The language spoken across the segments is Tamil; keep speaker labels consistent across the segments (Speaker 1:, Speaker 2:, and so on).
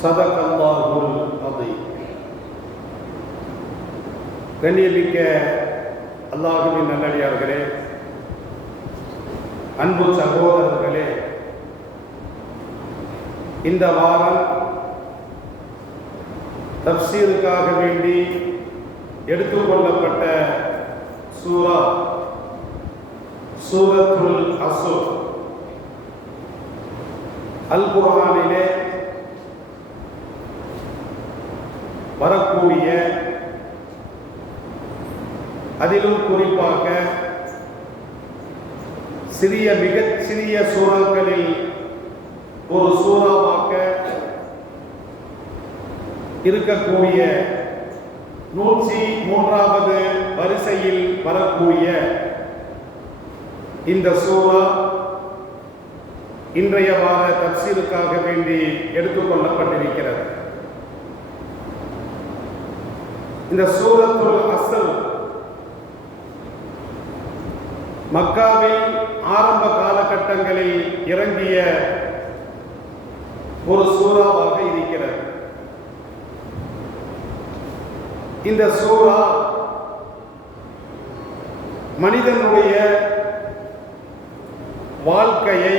Speaker 1: சதக் அல்லாஹூர் அதை கண்ணியமிக்க அல்லாஹுவின் நல்லடியார்களே அன்பு சகோதரர்களே இந்த வாரம் தப்சீருக்காக வேண்டி எடுத்துக்கொள்ளப்பட்ட சூரா சூரத்துல் அசூர். அல் குரானிலே வரக்கூடிய அதிலும் குறிப்பாக சிறிய மிகச் சிறிய சூறாக்களில் ஒரு சூறாவாக இருக்கக்கூடிய நூற்றி மூன்றாவது வரிசையில் வரக்கூடிய இந்த சூறா இன்றைய வார தப்சீலுக்காக வேண்டி எடுத்துக்கொள்ளப்பட்டிருக்கிறது இந்த சூரத்துல் அசல் மக்காவில் ஆரம்ப காலகட்டங்களில் இறங்கிய ஒரு சூறாவாக இருக்கிறது. இந்த சூறா மனிதனுடைய வாழ்க்கையை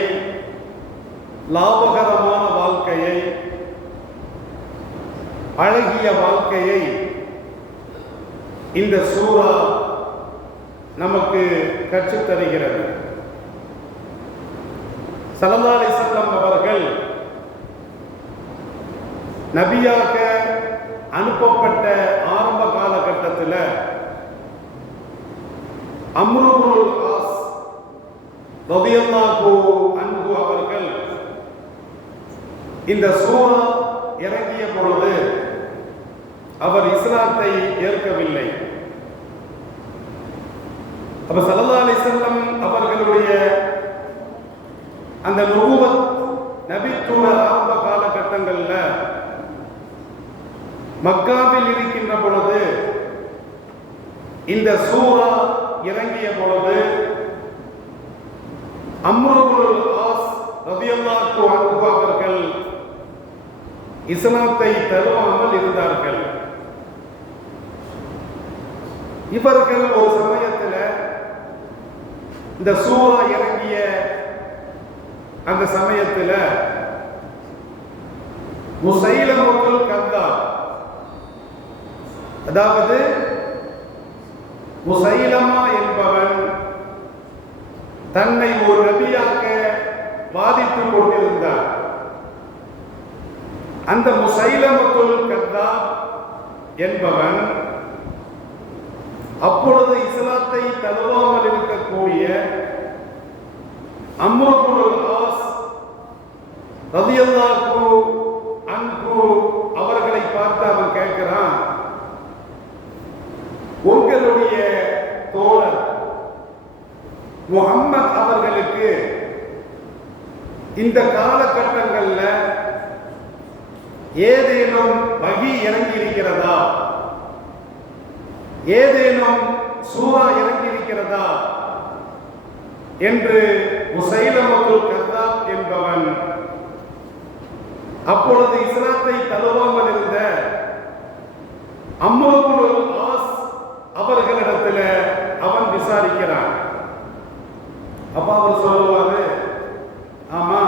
Speaker 1: லாபகரமான வாழ்க்கையை அழகிய வாழ்க்கையை இந்த சூறா நமக்கு கற்றுத் தருகிறது சலமாலை செல்லம் அவர்கள் நபியாக அனுப்பப்பட்ட ஆரம்ப காலகட்டத்தில் அம்ருபுல் ஆஸ் ரதியல்லாஹு அன்பு அவர்கள் இந்த சூறா இறங்கிய பொழுது அவர் இஸ்லாத்தை ஏற்கவில்லை. அப்ப சல்லா அலிசல்லம் அவர்களுடைய அந்த நுகுவத் நபித்துவ ஆரம்ப காலகட்டங்கள்ல மக்காவில் இருக்கின்ற பொழுது இந்த சூரா இறங்கிய பொழுது அம்ருபுல் ஆஸ் ரதியல்லாஹு அன்ஹு அவர்கள் இஸ்லாத்தை தருவாமல் இருந்தார்கள். இவர்கள் ஒரு சமயத்தில் இந்த சூறா இறங்கிய அந்த சமயத்தில் மக்கள் கந்தா. அதாவது முசைலமா என்பவன் தன்னை ஒரு நபியாக வாதித்துக் கொண்டிருந்தார் அந்த முசைலமுல் கந்தா என்பவன் அப்பொழுது இஸ்லாத்தை தழுவாமல் இருக்கக்கூடிய அம்ருபுல் ஆஸ் ரதியல்லாஹு அன்பு அவர்களை பார்த்து அவன் கேட்கிறான் உங்களுடைய தோழர் முகம்மது அவர்களுக்கு இந்த காலகட்டங்களில் ஏதேனும் வகி இறங்கி இருக்கிறதா ஏதேனும் சூறா இறங்கியிருக்கிறதா? என்று முசைலமத்துல் கத்தாப் என்பவன். அப்பொழுது இஸ்லாத்தை தழுவாமல் இருந்த அம்ருபுல் ஆஸ் அவர்களிடத்தில் அவன் விசாரிக்கிறான். அப்ப அவர் சொல்லுவாரு ஆமா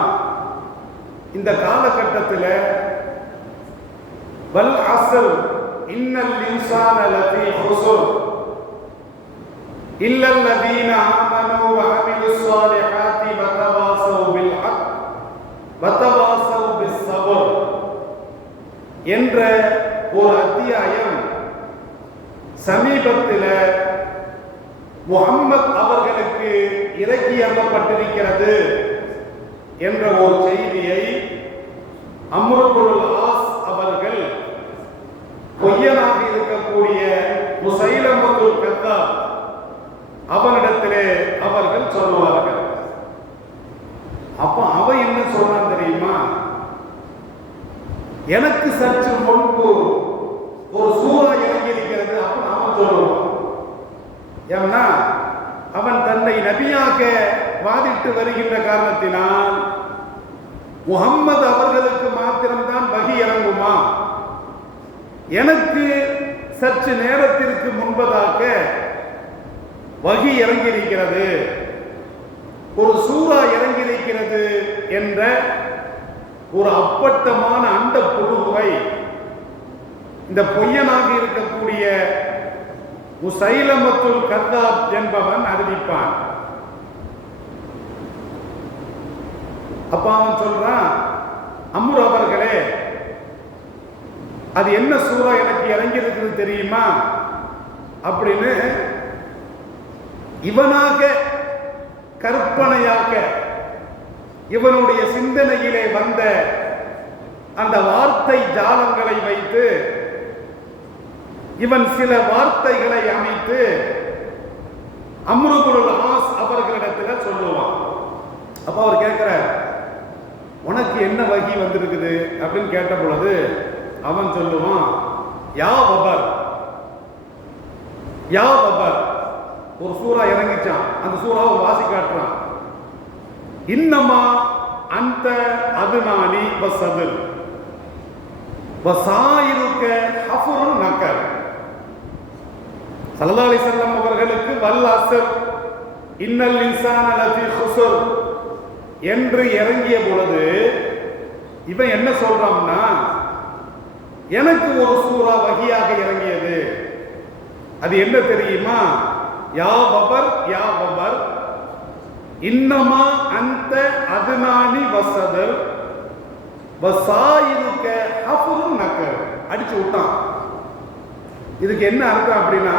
Speaker 1: இந்த காலகட்டத்தில் வல் அசல் இன்னல் இன்சான லஃபீ ஹுசுர் இல்ல الذين آمنوا وعملوا الصالحات وتواصوا بالحق وتواصوا بالصبر என்ற ஒரு அத்தியாயம் சமீபத்தில் முகம்மது அவர்களுக்கு இறக்கி அனுப்பப்பட்டிருக்கிறது என்ற ஒரு செய்தியை அம்ருபுல் ஆஸ் அவர்கள் பொய்யனாக இருக்கக்கூடிய முசைலமத்துல் கத்தா அவனிடத்திலே அவர்கள் சொல்லுவார்கள். அப்ப அவன் என்ன சொன்னான் தெரியுமா? எனக்கு சற்று முன்பு ஒரு சூறா இறங்கி இருக்கிறது அப்ப அவன் சொல்லுவான் ஏன்னா அவன் தன்னை நபியாக வாதிட்டு வருகின்ற காரணத்தினால் முகம்மது அவர்களுக்கு மாத்திரம்தான் வகி இறங்குமா? எனக்கு சற்று நேரத்திற்கு முன்பதாக வகி இறங்கியிருக்கிறது. ஒரு சூறா இறங்கியிருக்கிறது என்ற ஒரு அப்பட்டமான அண்ட புழுவை இந்த பொய்யனாக இருக்கக்கூடிய முசைலமத்துல் கத்தாப் என்பவன் அறிவிப்பான். அப்ப அவன் சொல்றான் அம்ரு அவர்களே அது என்ன சூறா எனக்கு இறங்கி இருக்குது தெரியுமா? அப்படின்னு இவனாக கற்பனையாக இவனுடைய சிந்தனையிலே வந்த அந்த வார்த்தை ஜாலங்களை வைத்து இவன் சில வார்த்தைகளை அமைத்து அம்ருகுல் ஆஸ் அவர்களிடத்துல சொல்லுவான். அப்ப அவர் கேட்கிறார் உனக்கு என்ன வகி வந்திருக்குது? அப்படின்னு கேட்ட பொழுது அவன் சொல்லுவான் யா பபர் யா பபர் ஒரு சூறா இறங்கிச்சான். அந்த சூறாவை வாசி காட்டுறான். இன்னமா அந்த அதுனானி வசதில். வசாயிருக்க ஹஃபுருன் நக்கர் சல்லல்லாஹு அலைஹி வஸல்லம் அவர்களுக்கு வல் அசர் இன்னல் இன்சான் லஃபி ஹுசர். என்று இறங்கிய பொழுது இவன் என்ன சொல்றான்னா எனக்கு ஒரு சூறா வகையாக இறங்கியது. அது என்ன தெரியுமா? யா பபர் யா பபர் இன்னமா அந்த அதுனானி வசதர் வசாயிருக்க அப்புறம் நக்கர். அடிச்சு விட்டான். இதுக்கு என்ன அர்த்தம் அப்படின்னா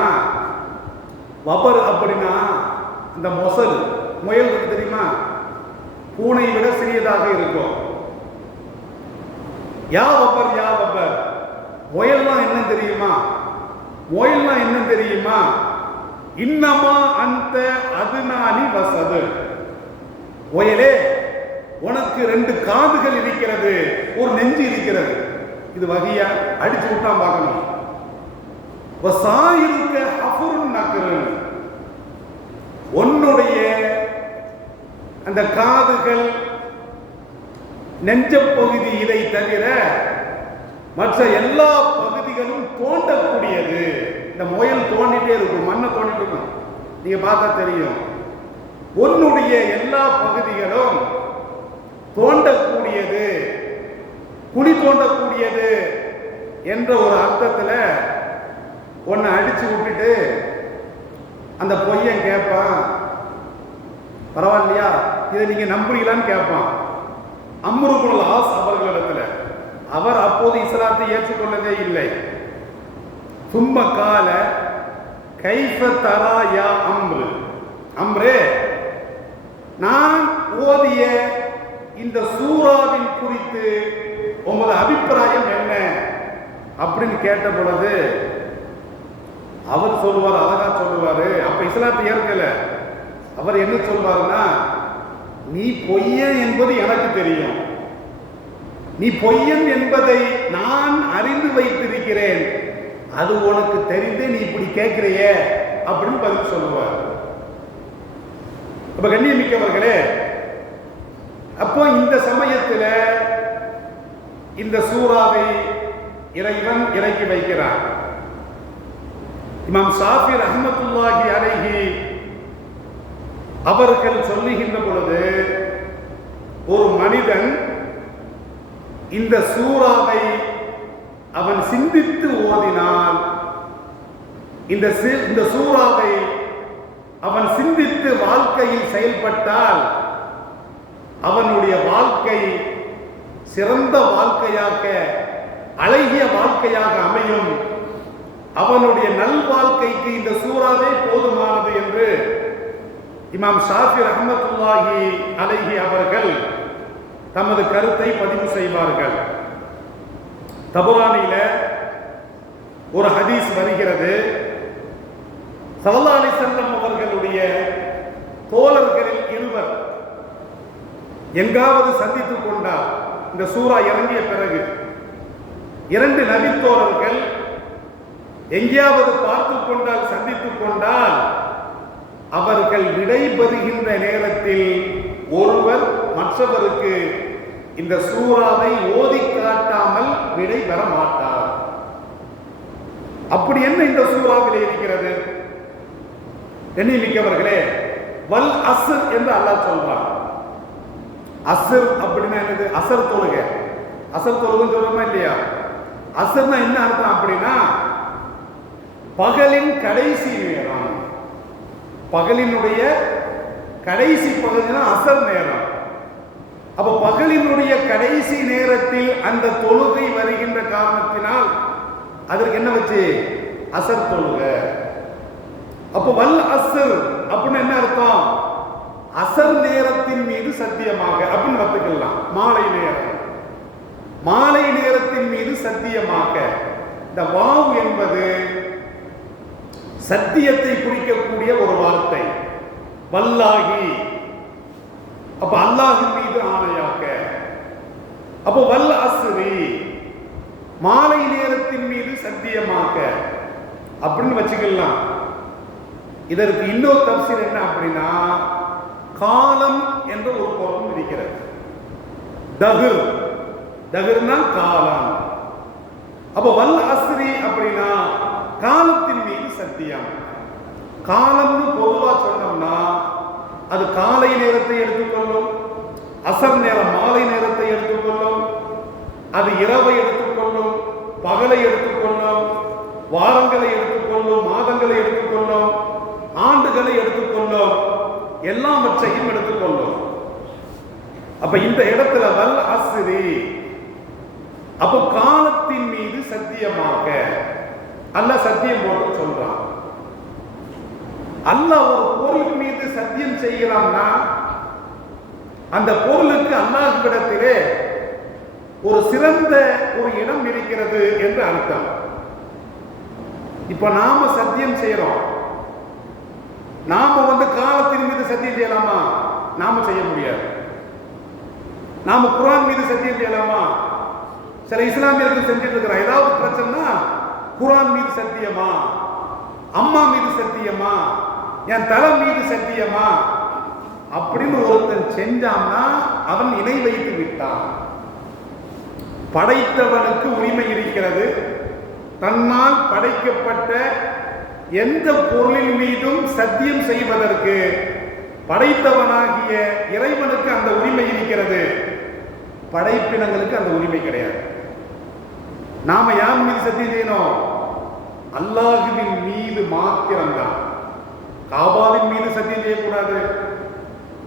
Speaker 1: வபர் அப்படின்னா இந்த மொசல் முயல் தெரியுமா? பூனை விட சிறியதாக இருக்கும். யா வபர் யா வபர். முயல்னா என்ன தெரியுமா? முயல்னா என்ன தெரியுமா? இன்னமா அந்த அதுனானி வசது. முயலே உனக்கு ரெண்டு காதுகள் இருக்கிறது ஒரு நெஞ்சு இருக்கிறது. இது வகையா? அடிச்சு விட்டா பார்க்கணும். வசாயிருக்க ஹஃபுருன் உன்னுடைய அந்த காதுகள் நெஞ்ச பகுதி இதை தவிர மற்ற எல்லா பகுதிகளும் தோண்டக்கூடியது. இந்த முயல் தோண்டிட்டே இருக்கும் மண்ணை தோண்டிட்டு இருக்கும். நீங்க பார்த்தா தெரியும். உன்னுடைய எல்லா பகுதிகளும் தோண்டக்கூடியது. குழி தோண்டக்கூடியது என்ற ஒரு அர்த்தத்தில் உன்னை அடிச்சு விட்டுட்டு அந்த பொய்யன் கேட்பான் பரவாயில்லையா? இதை நீங்க நம்புறீங்களான்னு கேட்பான் அம்ருகுல் ஆஸ் அவர்களிடத்துல அவர் அப்போது இஸ்லாத்தை ஏற்றுக்கொள்ளவே இல்லை. தும்ப கால கைஃப தரா யா அம்ரு. அம்ரே நான் ஓதிய இந்த சூறாவின் குறித்து உமது அபிப்பிராயம் என்ன? அப்படின்னு கேட்ட பொழுது அவர் சொல்லுவார் அழகா சொல்லுவாரு. அப்ப இஸ்லாத்தை ஏற்கல. அவர் என்ன சொல்வாருன்னா நீ பொய்யன் என்பது எனக்கு தெரியும். நீ பொய்யன் என்பதை நான் அறிந்து வைத்திருக்கிறேன். அது உனக்கு தெரிந்து நீ இப்படி கேட்கிறையே அப்படின்னு பதில் சொல்லுவார். அப்ப கண்ணியமிக்கவர்களே அப்போ இந்த சமயத்துல இந்த சூறாவை இறைவன் இறக்கி வைக்கிறான். இமாம் ஷாஃபி அஹமத்துல்லாஹி அழகி அவர்கள் சொல்லுகின்ற பொழுது ஒரு மனிதன் இந்த சூறாவை அவன் சிந்தித்து ஓதினால் இந்த சி- இந்த சூறாவை அவன் சிந்தித்து வாழ்க்கையில் செயல்பட்டால் அவனுடைய வாழ்க்கை சிறந்த வாழ்க்கையாக அழகிய வாழ்க்கையாக அமையும். அவனுடைய நல்வாழ்க்கைக்கு இந்த சூறாவே போதுமானது என்று இமாம் ஷாஃபி ரஹமத்துல்லாஹி அலைஹி அவர்கள் தமது கருத்தை பதிவு செய்வார்கள். தபுரானில ஒரு ஹதீஸ் வருகிறது. சல்லா அலி செல்லம் அவர்களுடைய தோழர்களில் இருவர் எங்காவது சந்தித்துக் கொண்டார். இந்த சூறா இறங்கிய பிறகு இரண்டு நபித்தோழர்கள் எங்கேயாவது பார்த்து கொண்டால் சந்தித்துக் கொண்டால் அவர்கள் விடைபெறுகின்ற நேரத்தில் ஒருவர் மற்றவருக்கு இந்த சூறாவை ஓதி காட்டாமல் விடை பெற மாட்டார் அப்படி என்ன இந்த சூறாவில் இருக்கிறது? எண்ணிமிக்கவர்களே வல் அசர் என்று அல்லாஹ் சொல்றான். அசர் அப்படின்னா என்னது? அசர் தொழுக. அசர் தொழுகைன்னு சொல்றோமா இல்லையா? அசர்னா என்ன அர்த்தம் அப்படின்னா பகலின் கடைசி நேரம். பகலினுடைய கடைசி பகுதினா அசர் நேரம். அப்ப பகலினுடைய கடைசி நேரத்தில் அந்த தொழுகை வருகின்ற காரணத்தினால் அதற்கு என்ன வச்சு? அசர் தொழுகை. அப்ப வல் அசர் அப்படின்னு என்ன அர்த்தம்? அசர் நேரத்தின் மீது சத்தியமாக அப்படின்னு கத்துக்கலாம். மாலை நேரம். மாலை நேரத்தின் மீது சத்தியமாக. இந்த வாவ் என்பது சத்தியத்தை குறிக்கக்கூடிய ஒரு வார்த்தை. வல்லாகி. அப்ப அல்லாஹின் மீது ஆணையாக்க. அப்ப வல் அசுரி மாலை நேரத்தின் மீது சத்தியமாக்க. அப்படின்னு வச்சுக்கலாம். இதற்கு இன்னொரு தப்சீர் என்ன அப்படின்னா காலம் என்ற ஒரு பொருளும் இருக்கிறது. தகுர் தகுர்னா காலம். அப்ப வல் அஸ்ரி அப்படின்னா காலத்தின் மீது சத்தியம். காலம்னு பொதுவா சொன்னோம்னா அது காலை நேரத்தை எடுத்துக்கொள்ளும் அசர் நேரம் மாலை நேரத்தை எடுத்துக்கொள்ளும் அது இரவை எடுத்துக்கொள்ளும் பகலை எடுத்துக்கொள்ளும் வாரங்களை எடுத்துக்கொள்ளும் மாதங்களை எடுத்துக்கொள்ளும் ஆண்டுகளை எடுத்துக்கொள்ளும் எல்லாவற்றையும் எடுத்துக்கொள்ளும். அப்ப இந்த இடத்துல வல் அஸ்ரி அப்போ காலத்தின் மீது சத்தியமாக அல்ல சத்தியம் போட்டு சொல்றான். அல்ல ஒரு பொருள் மீது சத்தியம் செய்கிறான்னா அந்த பொருளுக்கு அல்லாஹ்விடத்திலே ஒரு சிறந்த ஒரு இடம் இருக்கிறது என்று அர்த்தம். இப்ப நாம சத்தியம் செய்யறோம். நாம வந்து காலத்தின் மீது சத்தியம் செய்யலாமா? நாம செய்ய முடியாது. நாம குரான் மீது சத்தியம் செய்யலாமா? சில இஸ்லாமியர்கள் செஞ்சுட்டு இருக்கிறான் ஏதாவது பிரச்சனைனா குரான் மீது சத்தியமா? அம்மா மீது சத்தியமா? என் தலை மீது சத்தியமா அப்படின்னு ஒருத்தன் செஞ்சான்னா அவன் இணை வைத்து விட்டான். படைத்தவனுக்கு உரிமை இருக்கிறது. தன்னால் படைக்கப்பட்ட எந்த பொருளின் மீதும் சத்தியம் செய்வதற்கு படைத்தவனாகிய இறைவனுக்கு அந்த உரிமை இருக்கிறது. படைப்பினங்களுக்கு அந்த உரிமை கிடையாது. நாம யார் மீது சத்தியம் செய்யணும்? அல்லாஹுவின் மீது மாத்திரம்தான். காபாவின் மீது சத்தியம் செய்யக்கூடாது.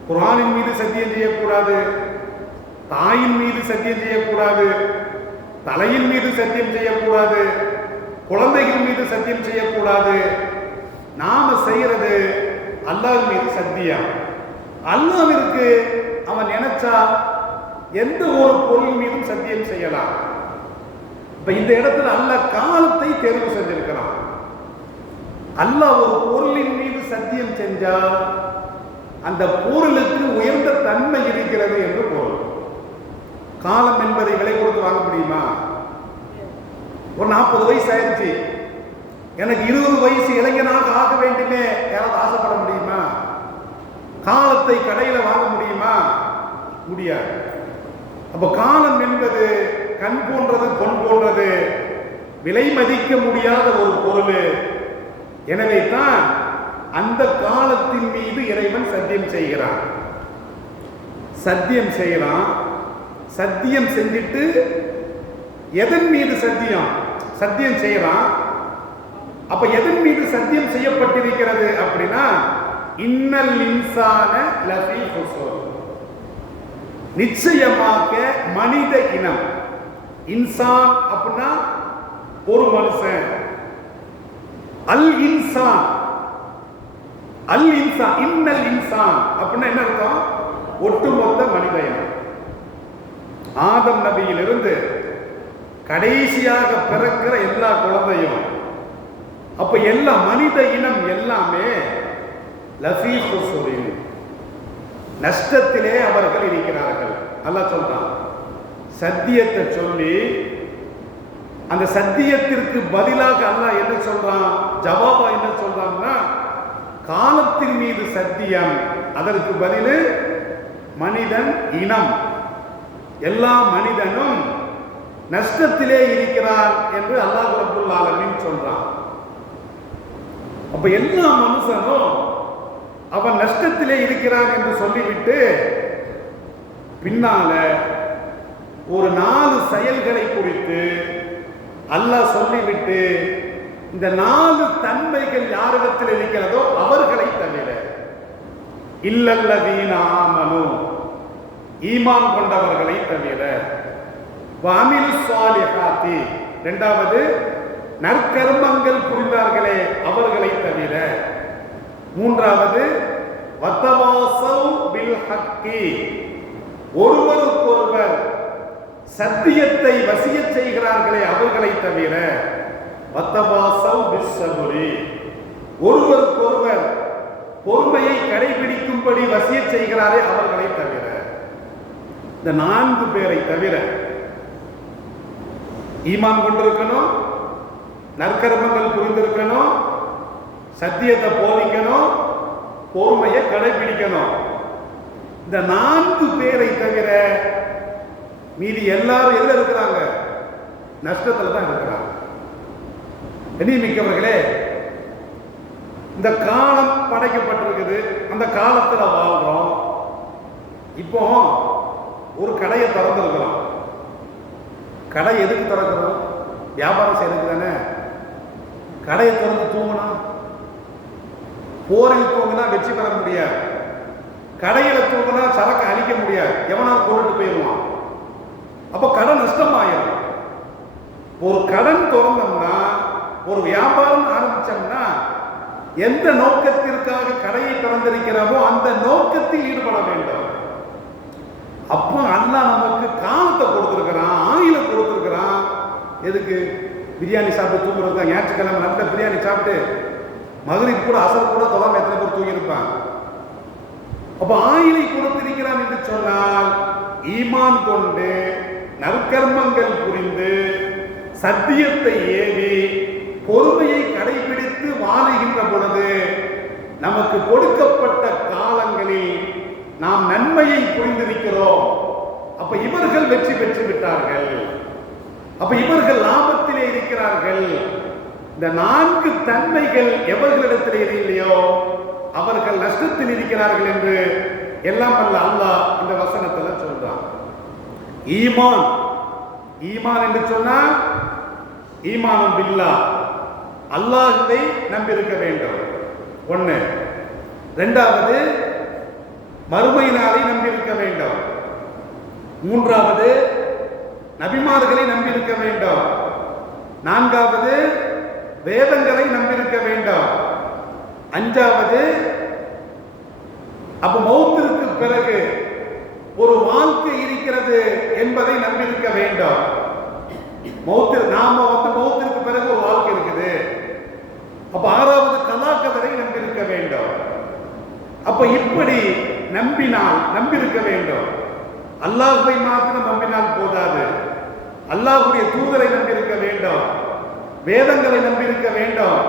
Speaker 1: குரானின் மீது சத்தியம் செய்யக்கூடாது. தாயின் மீது சத்தியம் செய்யக்கூடாது. தலையின் மீது சத்தியம் செய்யக்கூடாது. குழந்தைகள் மீது சத்தியம் செய்யக்கூடாது. நாம செய்யறது அல்லாஹ் மீது சத்தியம். அல்லாவிற்கு அவன் நினைச்சா எந்த ஒரு பொருள் மீதும் சத்தியம் செய்யலாம். இப்ப இந்த இடத்துல அல்ல காலத்தை தேர்வு செஞ்சிருக்கிறான். அல்லாஹ் ஒரு பொருளின் மீது சத்தியம் செஞ்சால் அந்த பொருளுக்கு உயர்ந்த தன்மை இருக்கிறது என்று பொருள். காலம் என்பதை விலை கொடுத்து வாங்க முடியுமா? ஒரு நாற்பது வயசு ஆயிடுச்சு எனக்கு இருபது வயசு இளைஞனாக ஆக வேண்டுமே யாராவது ஆசைப்பட முடியுமா? காலத்தை கடையில் வாங்க முடியுமா? முடியாது. அப்ப காலம் என்பது கண் போன்றது பொன் போன்றது. விலை மதிக்க முடியாத ஒரு பொருள். எனவே தான் அந்த காலத்தின் மீது இறைவன் சத்தியம் செய்கிறான். சத்தியம் செய்யலாம். சத்தியம் செஞ்சுட்டு எதன் மீது சத்தியம்? சத்தியம் செய்யலாம். அப்ப எதன் மீது சத்தியம் செய்யப்பட்டிருக்கிறது அப்படின்னா இன்னல் இன்சான லஃபி ஹுசூர். நிச்சயமாக மனித இனம். இன்சான் அப்படின்னா ஒரு மனுஷன். அல் இன்சான். அல் இன்சான் இன்னல் இன்சான் அப்படின்னா என்ன அர்த்தம்? ஒட்டுமொத்த மனிதயம். ஆதம் நபியிலிருந்து கடைசியாக பிறக்கிற எல்லா குழந்தையும். அப்ப எல்லா மனித இனம் எல்லாமே லஃபீ நஷ்டத்திலே அவர்கள் இருக்கிறார்கள். அல்லாஹ் சொல்றான் சத்தியத்தை சொல்லி அந்த சத்தியத்திற்கு பதிலாக அல்லாஹ் என்ன சொல்றான்? ஜவாபா என்ன சொல்றான்னா காலத்தின் மீது சத்தியம். அதற்கு பதிலு மனிதன் இனம். எல்லா மனிதனும் நஷ்டத்திலே இருக்கிறான் என்று அல்லாஹ் அப்துல் ஆலமின் சொல்றான். அப்ப எல்லா மனுஷனும் அவன் நஷ்டத்திலே இருக்கிறான் என்று சொல்லிவிட்டு பின்னால ஒரு நாலு செயல்களை குறித்து அல்லாஹ் சொல்லிவிட்டு இந்த நாலு தன்மைகள் யாரிடத்தில் இருக்கிறதோ அவர்களை தவிர. இல்லல்ல வீணாமனு ஈமான் கொண்டவர்களை தவிர. வாமில் சாலிஹாத்தி இரண்டாவது நற்கர்மங்கள் புரிந்தார்களே அவர்களை தவிர. மூன்றாவது வத்தவாசம் பில் ஹக்கி ஒருவருக்கொருவர் சத்தியத்தை வசியச் செய்கிறார்களே அவர்களை தவிர. ஒருவருக்கொருவர் பொறுமையை கடைபிடிக்கும்படி வசிய செய்கிறாரே அவர்களை தவிர. இந்த நான்கு பேரை தவிர ஈமான் கொண்டிருக்கணும் நற்கர்மங்கள் புரிந்திருக்கணும் சத்தியத்தை போதிக்கணும் பொறுமையை கடைபிடிக்கணும். இந்த நான்கு பேரை தவிர மீதி எல்லாரும் எதுல இருக்கிறாங்க? நஷ்டத்துல தான் இருக்கிறாங்க. மிக்கவர்களே இந்த காலம் படைக்கப்பட்டிருக்குது. அந்த காலத்தில் வாழ்கிறோம் இப்போ ஒரு கடையை திறந்துருக்கிறோம். கடை எதுக்கு திறக்கிறோம்? வியாபாரம் செய்யறதுக்கு தானே. கடையை திறந்து தூங்கினா போரில் தூங்கினா வெற்றி பெற முடியாது. கடையில தூங்கினா சரக்கு அழிக்க முடியாது. எவனால் பொருட்டு போயிடுவான். அப்போ கடன் நஷ்டமாயிடும் ஒரு கடன் திறந்தோம்னா ஒரு வியாபாரம் ஆரம்பிச்சோம்னா எந்த நோக்கத்திற்காக கடையை திறந்திருக்கிறோமோ அந்த நோக்கத்தில் ஈடுபட வேண்டும். அப்போ அண்ணா நமக்கு காலத்தை கொடுத்துருக்கிறான் ஆயிலை கொடுத்துருக்கிறான். எதுக்கு? பிரியாணி சாப்பிட்டு தூங்குறது ஞாயிற்றுக்கிழமை நல்ல பிரியாணி சாப்பிட்டு மகளிர் கூட அசல் கூட தொடாம எத்தனை பேர் தூங்கியிருப்பான்? அப்போ ஆயிலை கொடுத்திருக்கிறான் என்று சொன்னால் ஈமான் கொண்டு நற்கர்மங்கள் புரிந்து சத்தியத்தை ஏவி பொறுமையை கடைபிடித்து வாழுகின்ற பொழுது நமக்கு கொடுக்கப்பட்ட காலங்களில் நாம் நன்மையை புரிந்திருக்கிறோம். அப்ப இவர்கள் வெற்றி பெற்று விட்டார்கள். அப்ப இவர்கள் லாபத்திலே இருக்கிறார்கள். இந்த நான்கு தன்மைகள் எவர்களிடத்தில் இல்லையோ அவர்கள் நஷ்டத்தில் இருக்கிறார்கள் என்று எல்லாம் அல்ல அல்லாஹ் இந்த வசனத்துல சொல்றான். ஈமான். ஈமான் என்று சொன்னால் ஈமானம் பில்லா. அல்லாஹுவை நம்பியிருக்க வேண்டும். ஒன்று ரெண்டாவது மறுமை நாளை நம்பியிருக்க வேண்டும். மூன்றாவது நபிமார்களை நம்பியிருக்க வேண்டும். நான்காவது வேதங்களை நம்பியிருக்க வேண்டும். அஞ்சாவது அப்ப மௌத்திற்கு பிறகு ஒரு வாழ்க்கை இருக்கிறது என்பதை நம்பியிருக்க வேண்டும். மௌத்து நாம வந்து மௌத்து பிறகு ஒரு வாழ்க்கை இருக்குது அப்ப ஆறாவது கலாக்கதரை நம்பியிருக்க வேண்டும். அப்ப இப்படி நம்பினால் நம்பியிருக்க வேண்டும். அல்லாஹுவை மாத்திரம் நம்பினால் போதாது. அல்லாஹுடைய தூதரை நம்பியிருக்க வேண்டும். வேதங்களை நம்பியிருக்க வேண்டும்.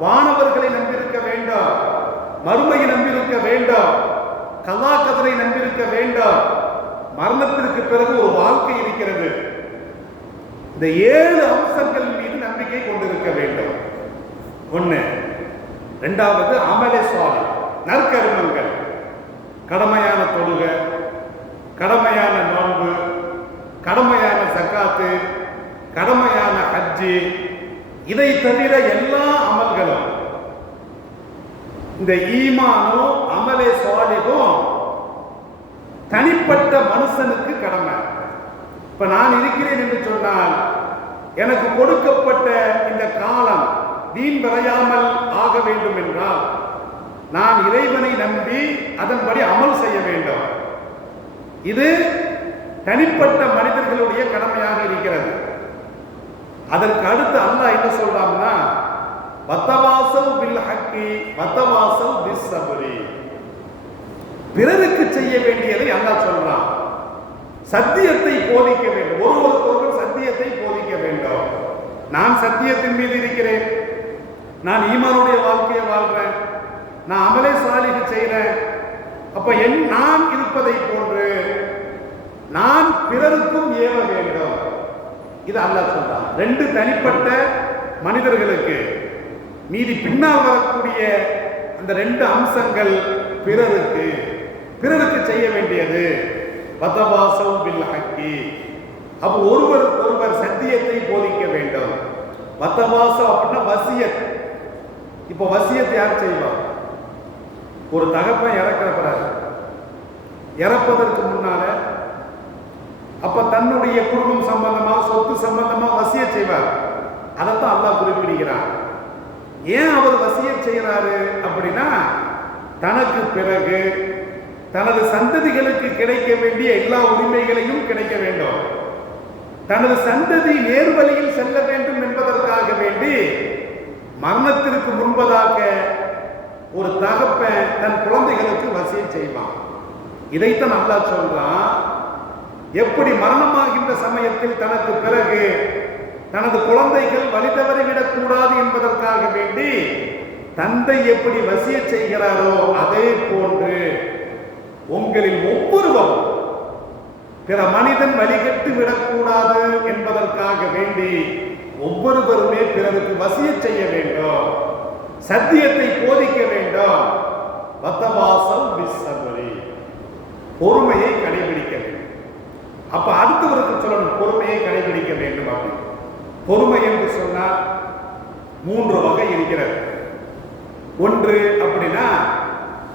Speaker 1: வானவர்களை நம்பியிருக்க வேண்டும். மறுமையை நம்பியிருக்க வேண்டும். கலாக்கதரை நம்பியிருக்க வேண்டும். மரணத்திற்கு பிறகு ஒரு வாழ்க்கை இருக்கிறது. இந்த ஏழு அம்சங்கள் மீது நம்பிக்கை கொண்டிருக்க வேண்டும். ஒன்று ரெண்டாவது அமலே சுவாமி நற்கருமங்கள். கடமையான தொழுகை கடமையான நோன்பு கடமையான சக்காத்து கடமையான ஹஜ்ஜி இதை தவிர எல்லா அமல்களும். இந்த ஈமானும் அமலே சுவாலிகும் தனிப்பட்ட மனுஷனுக்கு கடமை. இப்ப நான் இருக்கிறேன் என்று சொன்னால் எனக்கு கொடுக்கப்பட்ட இந்த காலம் வீண் விளையாமல் ஆக வேண்டும் என்றால் நான் இறைவனை நம்பி அதன்படி அமல் செய்ய வேண்டும். இது தனிப்பட்ட மனிதர்களுடைய கடமையாக இருக்கிறது. அதற்கு அடுத்து அல்லாஹ் என்ன சொல்றாங்கன்னா வத்தவாசல் பில் ஹக்கி வத்தவாசல் பிஸ் சபரி. பிறருக்கு செய்ய வேண்டியதை அல்லாஹ் சொல்றான். சத்தியத்தை போதிக்க வேண்டும். ஒருவருக்கொருவர் சத்தியத்தை போதிக்க வேண்டும். நான் சத்தியத்தின் மீது இருக்கிறேன். நான் ஈமானுடைய வாழ்க்கையை வாழ்கிறேன் நான் அமலே சாலிக செய்கிறேன் அப்ப என் நான் இருப்பதை போன்று நான் பிறருக்கும் ஏவ வேண்டும் இது அல்லாஹ் சொல்றான். ரெண்டு தனிப்பட்ட மனிதர்களுக்கு மீதி பின்னால் வரக்கூடிய அந்த ரெண்டு அம்சங்கள் பிறருக்கு. பிறருக்கு செய்ய வேண்டியது பதவாசம் பில் ஹக்கி. அப்போ ஒருவருக்கு ஒருவர் சத்தியத்தை போதிக்க வேண்டும். பத்தவாசம் அப்படின்னா வசியத். இப்போ வசியத்தை யார் செய்வான் ஒரு தகப்பன் இறக்கிற பிறகு இறப்பதற்கு முன்னால அப்ப தன்னுடைய குடும்பம் சம்பந்தமா சொத்து சம்பந்தமா வசிய செய்வார். அதைத்தான் அல்லாஹ் குறிப்பிடுகிறார் ஏன் அவர் வசிய செய்கிறாரு அப்படின்னா தனக்கு பிறகு தனது சந்ததிகளுக்கு கிடைக்க வேண்டிய எல்லா உரிமைகளையும் கிடைக்க வேண்டும். தனது சந்ததி நேர்வழியில் செல்ல வேண்டும் என்பதற்காக வேண்டி மரணத்திற்கு முன்பதாக ஒரு தகப்பன் தன் குழந்தைகளுக்கு வசியம் செய்வான். இதைத்தான் நல்லா சொல்றான் எப்படி மரணமாகின்ற சமயத்தில் தனக்கு பிறகு தனது குழந்தைகள் வழி தவறிவிடக் கூடாது என்பதற்காக வேண்டி தந்தை எப்படி வசிய செய்கிறாரோ அதே போன்று உங்களில் ஒவ்வொருவரும் பிற மனிதன் வழிகட்டு விடக்கூடாது என்பதற்காக வேண்டி ஒவ்வொருவருமே பிறருக்கு வசிய செய்ய வேண்டும். சத்தியத்தை போதிக்க வேண்டும். வத்தவாசல் விசபரி பொறுமையை கடைபிடிக்க வேண்டும். அப்ப அடுத்தவருக்கு சொல்லணும் பொறுமையை கடைபிடிக்க வேண்டும் அப்படின்னு பொறுமை என்று சொன்னால் மூன்று வகை இருக்கிறது. ஒன்று அப்படின்னா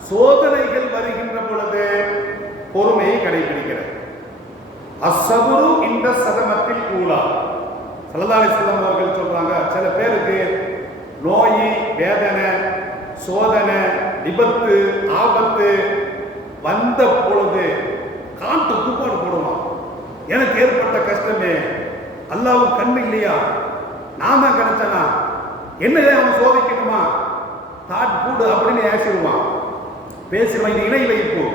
Speaker 1: சோதனைகள் வருகின்ற பொழுது பொறுமையை கடைபிடிக்கிறது. அசபுரு இந்த சதமத்தில் கூலா சல்லதாரி செல்லம் அவர்கள் சொல்றாங்க சில பேருக்கு நோய் வேதனை சோதனை விபத்து ஆபத்து வந்த பொழுது காட்டு கூப்பாடு போடுவான். எனக்கு ஏற்பட்ட கஷ்டமே அல்லாவும் கண்ணு இல்லையா? நான் தான் கிடைச்சனா? என்ன அவன் சோதிக்கணுமா? தாட் கூடு அப்படின்னு ஏசிடுவான். பேசுவான் இது இணை வைப்பு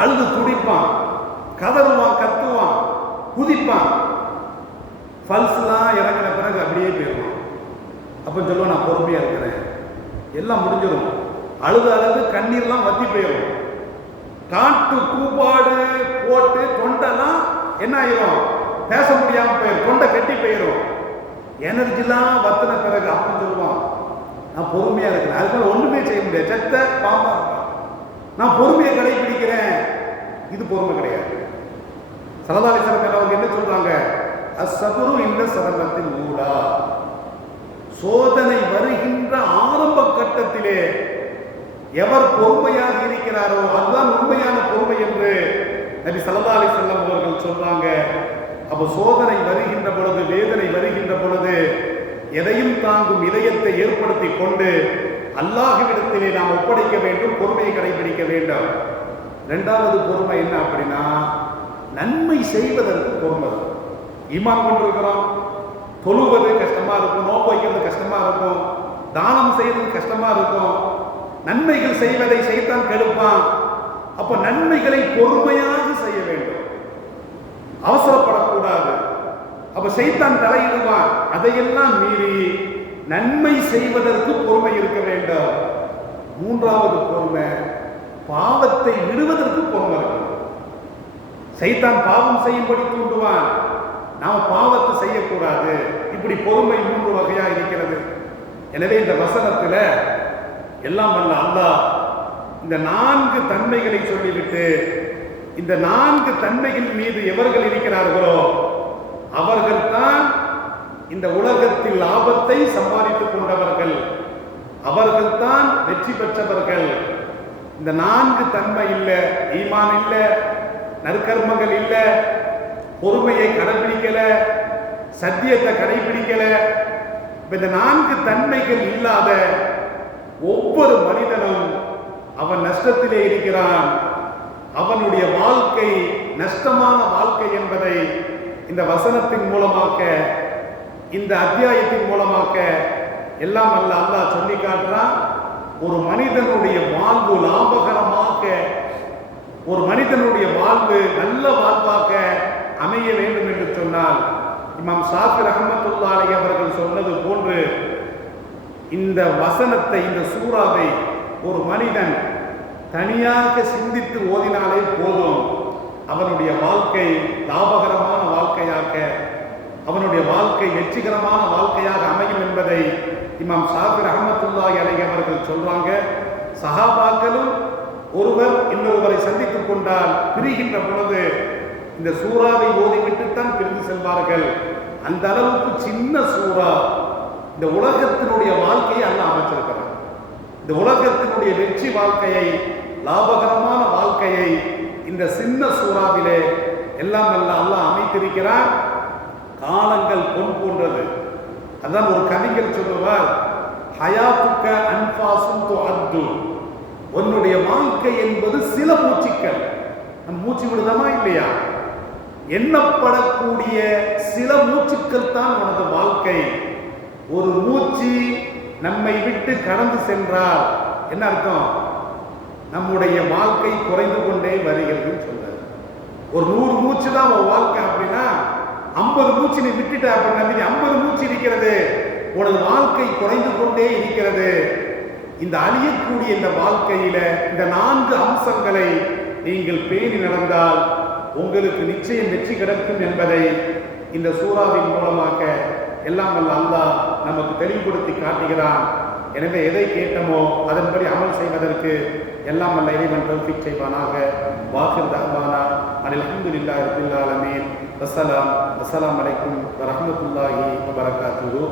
Speaker 1: அழுது துடிப்பான். கதறுவான் கத்துவான் குதிப்பான். ஃபல்ஸ்லாம் இறங்கின பிறகு அப்படியே போயிடும் அப்போ சொல்லுவோம் நான் பொறுமையாக இருக்கிறேன். எல்லாம் முடிஞ்சிடும். அழுது அழுது கண்ணீர்லாம் வத்தி போயிடும். காட்டு கூப்பாடு போட்டு தொண்டெல்லாம் என்ன ஆயிரும்? பேச முடியாமல் போயிடும் தொண்டை கட்டி போயிடும் எனர்ஜிலாம் வத்தின பிறகு அப்போ சொல்லுவான் நான் பொறுமையாக இருக்கிறேன். அதுக்காக ஒன்றுமே செய்ய முடியாது. செத்த பாம்பா நான் பொறுமையை கடைபிடிக்கிறேன் இது பொறுமை கிடையாது. சரதாரி அவங்க என்ன சொல்றாங்க? அசபுரு இந்த சதமத்தின் ஊடா. சோதனை வருகின்ற ஆரம்ப கட்டத்திலே எவர் பொறுமையாக இருக்கிறாரோ அதுதான் உண்மையான பொறுமை என்று நபி சல்லா அலி செல்லம் அவர்கள் சொல்றாங்க. அப்போ சோதனை வருகின்ற பொழுது வேதனை வருகின்ற பொழுது எதையும் தாங்கும் இதயத்தை ஏற்படுத்தி கொண்டு அல்லாஹ்விடத்திலே நாம் ஒப்படைக்க வேண்டும் பொறுமையை கடைபிடிக்க வேண்டும். இரண்டாவது பொறுமை என்ன அப்படின்னா நன்மை செய்வதற்கு பொறுமை. ஈமான் கொண்டிருக்கிறோம் தொழுவது கஷ்டமா இருக்கும் நோக்கு வைக்கிறது கஷ்டமா இருக்கும் தானம் செய்வது கஷ்டமா இருக்கும். நன்மைகள் செய்வதை செய்தான் கெடுப்பான். அப்ப நன்மைகளை பொறுமையாக செய்ய வேண்டும். அவசரப்படக்கூடாது. அப்ப செய்தான் தலையிடுவான். அதையெல்லாம் மீறி நன்மை செய்வதற்கு பொறுமை இருக்க வேண்டும். மூன்றாவது பொறுமை பாவத்தை விடுவதற்கு பொறுமை இருக்கும் சைத்தான் பாவம் செய்யும்படி தூண்டுவான். நாம் பாவத்தை செய்யக்கூடாது. இப்படி பொறுமை மூன்று வகையா இருக்கிறது. எனவே இந்த வசனத்துல எல்லாம் வல்ல அல்லாஹ் இந்த நான்கு தன்மைகளை சொல்லிவிட்டு இந்த நான்கு தன்மைகள் மீது எவர்கள் இருக்கிறார்களோ அவர்கள்தான் இந்த உலகத்தில் லாபத்தை சம்பாதித்துக் கொண்டவர்கள். அவர்கள்தான் வெற்றி பெற்றவர்கள். இந்த நான்கு தன்மை இல்லை ஈமான் இல்லை நற்கர்மங்கள் இல்லை பொறுமையை கடைபிடிக்கல சத்தியத்தை கடைபிடிக்கல. இந்த நான்கு தன்மைகள் இல்லாத ஒவ்வொரு மனிதனும் அவன் நஷ்டத்திலே இருக்கிறான். அவனுடைய வாழ்க்கை நஷ்டமான வாழ்க்கை என்பதை இந்த வசனத்தின் மூலமாக இந்த அத்தியாயத்தின் மூலமாக எல்லாம் அல்ல அல்லாஹ் சொல்லி காட்டுறான். ஒரு மனிதனுடைய வாழ்வு லாபகரமாக ஒரு மனிதனுடைய வாழ்வு நல்ல வாழ்வாக அமைய வேண்டும் என்று சொன்னால் இமாம் ஷாஃபி ரஹமத்துல்லாலை அவர்கள் சொன்னது போன்று இந்த வசனத்தை இந்த சூறாவை ஒரு மனிதன் தனியாக சிந்தித்து ஓதினாலே போதும். அவனுடைய வாழ்க்கை லாபகரமான வாழ்க்கையாக அவனுடைய வாழ்க்கை வெற்றிகரமான வாழ்க்கையாக அமையும் என்பதை இமாம் ஷாஃபி ரஹமத்துல்லாஹி அலை அவர்கள் சொல்றாங்க. சஹாபாக்களும் ஒருவர் இன்னொருவரை சந்தித்துக் கொண்டால் பிரிகின்ற பொழுது இந்த சூறாவை ஓதிவிட்டுத்தான் பிரிந்து செல்வார்கள். அந்த அளவுக்கு சின்ன சூறா இந்த உலகத்தினுடைய வாழ்க்கையை அல்ல அமைச்சிருக்கிறார் இந்த உலகத்தினுடைய வெற்றி வாழ்க்கையை லாபகரமான வாழ்க்கையை இந்த சின்ன சூறாவிலே எல்லாம் அல்ல அல்லாஹ் அமைத்திருக்கிறார் காலங்கள் பொன் போன்றது. அதான் ஒரு கவிஞர் சொல்லுவார் ஹயாத்துக்க அன்பாசும் அத்து உன்னுடைய வாழ்க்கை என்பது சில மூச்சுக்கள். மூச்சு விடுதமா இல்லையா? எண்ணப்படக்கூடிய சில மூச்சுக்கள் தான் உனது வாழ்க்கை. ஒரு மூச்சு நம்மை விட்டு கடந்து சென்றால் என்ன அர்த்தம்? நம்முடைய வாழ்க்கை குறைந்து கொண்டே வருகிறதுன்னு சொல்றாரு. ஒரு நூறு மூச்சு தான் உன் வாழ்க்கை அப்படின்னா ஐம்பது மூச்சு நீ விட்டுட்ட அப்படின்னா ஐம்பது மூச்சு இருக்கிறது. உனது வாழ்க்கை குறைந்து கொண்டே இருக்கிறது. இந்த அழியக்கூடிய இந்த வாழ்க்கையில இந்த நான்கு அம்சங்களை நீங்கள் பேணி நடந்தால் உங்களுக்கு நிச்சயம் வெற்றி கிடைக்கும் என்பதை இந்த சூறாவின் மூலமாக எல்லாம் வல்ல அல்லாஹ் நமக்கு தெளிவுபடுத்தி காட்டுகிறான். எனவே எதை கேட்டமோ அதன்படி அமல் செய்வதற்கு எல்லாம் வல்ல இறைவன் தௌஃபிக் செய்வானாக. வாக்கிர் தஹ்வானா அனில் அல்ஹம்துலில்லாஹி ரப்பில் ஆலமீன். வஸ்ஸலாம் அஸ்ஸலாமு அலைக்கும் வரஹ்மத்துல்லாஹி வபரகாத்துஹு.